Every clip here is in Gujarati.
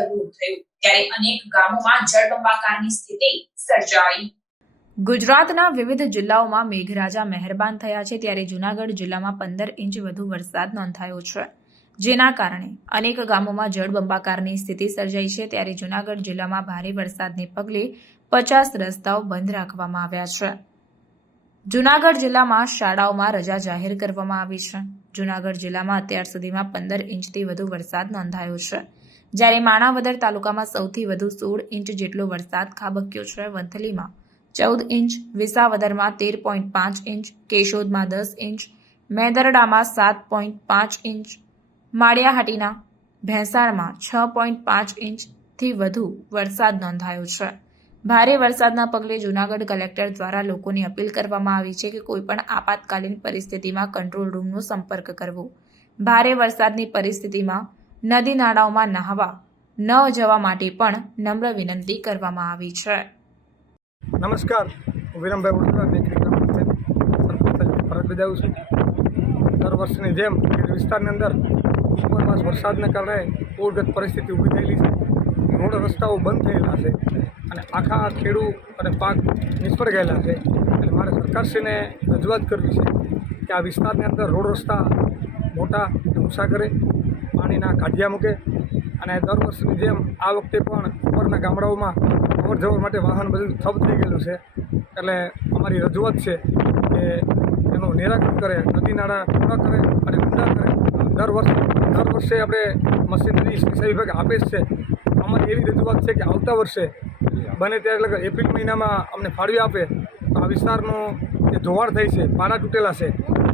પાણીમાં થયું ત્યારે અનેક ગામોમાં જળબંબાકારની સ્થિતિ સર્જાઈ. ગુજરાતના વિવિધ જિલ્લાઓમાં મેઘરાજા મહેરબાન થયા છે ત્યારે જૂનાગઢ જિલ્લામાં પંદર ઇંચ વધુ વરસાદ નોંધાયો છે. જેના કારણે અનેક ગામોમાં જળબંબાકારની સ્થિતિ સર્જાઈ છે ત્યારે જૂનાગઢ જિલ્લામાં ભારે વરસાદને પગલે પચાસ રસ્તાઓ બંધ રાખવામાં આવ્યા છે. જૂનાગઢ જિલ્લામાં શાળાઓમાં રજા જાહેર કરવામાં આવી છે. જૂનાગઢ જિલ્લામાં અત્યાર સુધીમાં પંદર ઇંચથી વધુ વરસાદ નોંધાયો છે. જ્યારે માણાવદર તાલુકામાં સૌથી વધુ સોળ ઇંચ જેટલો વરસાદ ખાબક્યો છે વંથલીમાં. ચૌદ ઇંચ, વિસાવદરમાં તેર પોઈન્ટ પાંચ ઇંચ, કેશોદમાં દસ ઇંચ, મેદરડામાં સાત પોઈન્ટ પાંચ ઇંચ, માળિયાહાટીના ભેંસાણમાં છ પોઈન્ટ પાંચ ઇંચથી વધુ વરસાદ નોંધાયો છે. ભારે વરસાદના પગલે જૂનાગઢ કલેક્ટર દ્વારા લોકોને અપીલ કરવામાં આવી છે કે કોઈપણ આપાતકાલીન પરિસ્થિતિમાં કંટ્રોલ રૂમનો સંપર્ક કરવો. ભારે વરસાદની પરિસ્થિતિમાં નદી નાળાઓમાં નહાવા, ન જવા માટે પણ નમ્ર વિનંતી કરવામાં આવી છે. નમસ્કાર, હું વિરમભાઈ વડોદરા મેઘરી ગ્રામ પંચાયત ફરજ બજાવું છું. દર વર્ષની જેમ વિસ્તારની અંદર ઉપરમાસ વરસાદને કારણે પૂરગત પરિસ્થિતિ ઊભી થયેલી છે. રોડ રસ્તાઓ બંધ થયેલા છે અને આખા ખેડૂ અને પાક નિષ્ફળ ગયેલા છે. એટલે મારે સરકારશ્રીને રજૂઆત કરવી છે કે આ વિસ્તારની અંદર રોડ રસ્તા મોટા મુસાફરે પાણીના કાઢિયા મૂકે અને દર વર્ષની જેમ આ વખતે પણ ઉપરના ગામડાઓમાં અવર જવર માટે વાહન બધું ઠપ થઈ ગયેલું છે. એટલે અમારી રજૂઆત છે કે એનું નિરાકરણ કરે, નદી નાળા પૂરા કરે અને ઊંડા કરે. દર વર્ષે દર વર્ષે આપણે મશીનરી શિક્ષા વિભાગ આપે જ છે. અમારી એવી રજૂઆત છે કે આવતા વર્ષે બને ત્યારે લગભગ એપ્રિલ મહિનામાં અમને ફાળવી આપે. તો આ વિસ્તારનું જે ધોવાણ થઈ છે, પારા તૂટેલા છે,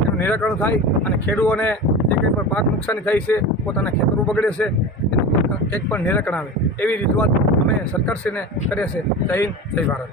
એનું નિરાકરણ થાય અને ખેડૂતોને જે કંઈ પણ પાક નુકસાની થાય છે, પોતાના ખેતરો બગડે છે, એનું કંઈક પણ નિરાકરણ આવે. એવી રજૂઆત અમે સરકારશ્રીને કરીએ છીએ જય હિન્દ, જય ભારત.